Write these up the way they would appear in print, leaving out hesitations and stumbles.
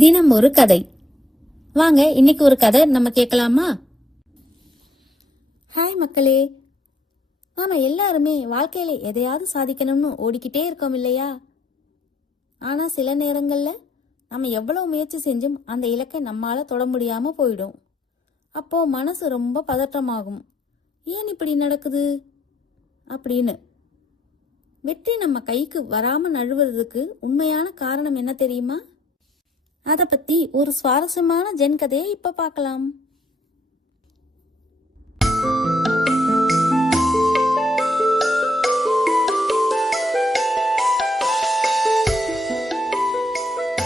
தினம் ஒரு கதை. வாங்க இன்னைக்கு ஒரு கதை நம்ம கேட்கலாமா? ஹாய் மக்களே, நாம எல்லாருமே வாழ்க்கையில எதையாவது சாதிக்கணும்னு ஓடிக்கிட்டே இருக்கோம் இல்லையா? ஆனா சில நேரங்கள்ல நம்ம எவ்வளவு முயற்சி செஞ்சும் அந்த இலக்கை நம்மால தொட முடியாம போயிடும். அப்போ மனசு ரொம்ப பதற்றமாகும். ஏன் இப்படி நடக்குது அப்படின்னு. வெற்றி நம்ம கைக்கு வராம நழுவுறதுக்கு உண்மையான காரணம் என்ன தெரியுமா? அதை பத்தி ஒரு சுவாரஸ்யமான ஜென் கதையை இப்ப பார்க்கலாம்.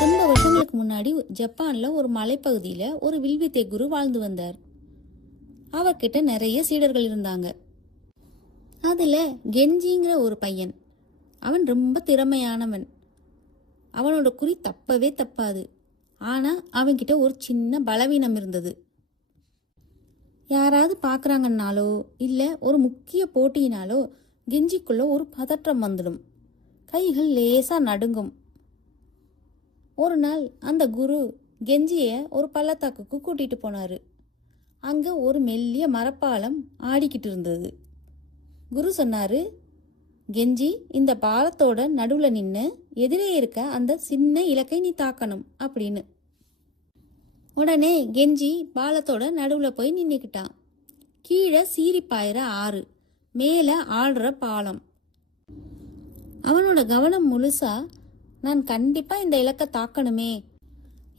ரொம்ப வருஷங்களுக்கு முன்னாடி ஜப்பான்ல ஒரு மலைப்பகுதியில ஒரு வில்வித்தை குரு வாழ்ந்து வந்தார். அவர்கிட்ட நிறைய சீடர்கள் இருந்தாங்க. அதுல கெஞ்சிங்கிற ஒரு பையன். அவன் ரொம்ப திறமையானவன். அவனோட குறி தப்பவே தப்பாது. ஆனா அவன்கிட்ட ஒரு சின்ன பலவீனம் இருந்தது. யாராவது பார்க்குறாங்கன்னாலோ இல்லை ஒரு முக்கிய போட்டியினாலோ கெஞ்சிக்குள்ள ஒரு பதற்றம் வந்துடும். கைகள் லேசா நடுங்கும். ஒரு நாள் அந்த குரு கெஞ்சிய ஒரு பள்ளத்தாக்குக்கு கூட்டிட்டு போனாரு. அங்க ஒரு மெல்லிய மரப்பாலம் ஆடிக்கிட்டு இருந்தது. குரு சொன்னாரு, கெஞ்சி, இந்த பாலத்தோட நடுவுல நின்று எதிரே இருக்க அந்த சின்ன இலக்கை நீ தாக்கணும் அப்படின்னு. உடனே கெஞ்சி பாலத்தோட நடுவுல போய் நின்னுக்கிட்டான். கீழே சீறி பாயிற ஆறு, மேல ஆடுற பாலம். அவனோட கவனம் முழுசா நான் கண்டிப்பா இந்த இலக்கை தாக்கணுமே,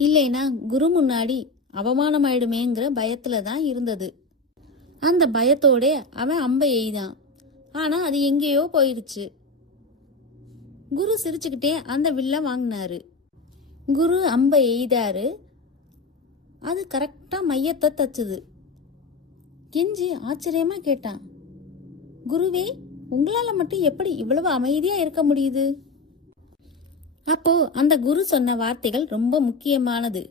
இல்லைனா குரு முன்னாடி அவமானமாயிடுமேங்கிற பயத்துல தான் இருந்தது. அந்த பயத்தோட அவன் அம்பை எய்தான். ஆனா அது எங்கேயோ போயிருச்சு. குரு சிரிச்சுக்கிட்டே அந்த வில்ல வாங்கினாரு. குரு அம்பை எய்தாரு. அது கரெக்டா மையத்தை தச்சுது. கெஞ்சி ஆச்சரியமா கேட்டான், குருவே, உங்களால மட்டும் எப்படி இவ்வளவு அமைதியா இருக்க முடியுது? அப்போ அந்த குரு சொன்ன வார்த்தைகள் ரொம்ப முக்கியமானது.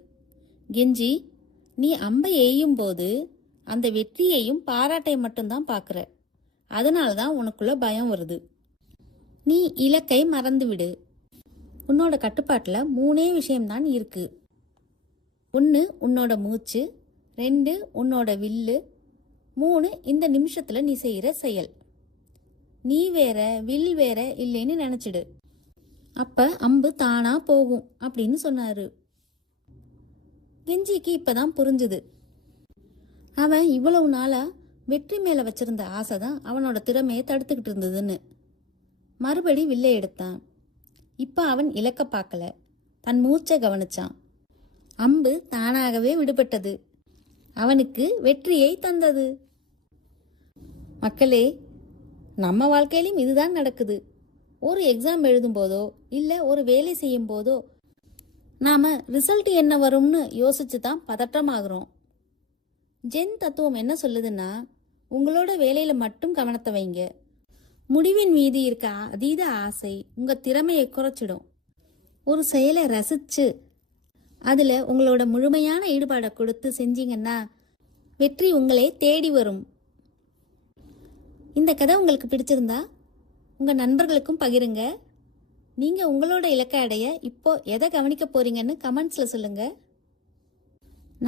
கெஞ்சி, நீ அம்பை எய்யும் போது அந்த வெற்றியையும் பாராட்டை மட்டும்தான் பாக்குற. அதனாலதான் உனக்குள்ள பயம் வருது. நீ இலக்கை மறந்துவிடு. உன்னோட கட்டுப்பாட்டுல 3 விஷயம்தான் இருக்கு. 1 உன்னோட மூச்சு, 2 உன்னோட வில்லு, 3 இந்த நிமிஷத்துல நீ செய்யற செயல். நீ வேற வில் வேற இல்லைன்னு நினைச்சிடு. அப்ப அம்பு தானா போகும் அப்படின்னு சொன்னாரு. கெஞ்சிக்கு இப்பதான் புரிஞ்சுது. அவன் இவ்வளவு நாளா வெற்றி மேல வச்சிருந்த ஆசைதான் அவனோட திறமையை தடுத்துக்கிட்டு இருந்ததுன்னு. மறுபடி வில்லை எடுத்தான். இப்ப அவன் இலக்க பார்க்கல, தன் மூச்சை கவனிச்சான். அம்பு தானாகவே விடுபட்டது. அவனுக்கு வெற்றியை தந்தது. மக்களே, நம்ம வாழ்க்கையிலும் இதுதான் நடக்குது. ஒரு எக்ஸாம் எழுதும் போதோ இல்ல ஒரு வேலை செய்யும் போதோ நாம ரிசல்ட் என்ன வரும்னு யோசிச்சு தான் பதற்றமாகறோம். ஜென் தத்துவம் என்ன சொல்லுதுன்னா, உங்களோட வேலையில மட்டும் கவனத்தை வைங்க. முடிவின் மீது இருக்க அதீத ஆசை உங்க திறமையை குறைச்சிடும். ஒரு செயலை ரசிச்சு அதுல உங்களோட முழுமையான ஈடுபாடை கொடுத்து செஞ்சீங்கன்னா வெற்றி உங்களே தேடி வரும். இந்த கதை உங்களுக்கு பிடிச்சிருந்தா உங்க நண்பர்களுக்கும் பகிருங்க. நீங்க உங்களோட இலக்கை அடைய இப்போ எதை கவனிக்க போறீங்கன்னு கமெண்ட்ஸ்ல சொல்லுங்க.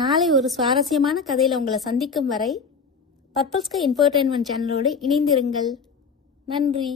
நாளை ஒரு சுவாரஸ்யமான கதையில உங்களை சந்திக்கும் வரை பர்பிள் ஸ்கை இன்ஃபோடெயின்மென்ட் சேனலோடு இணைந்திருங்கள். நன்றி.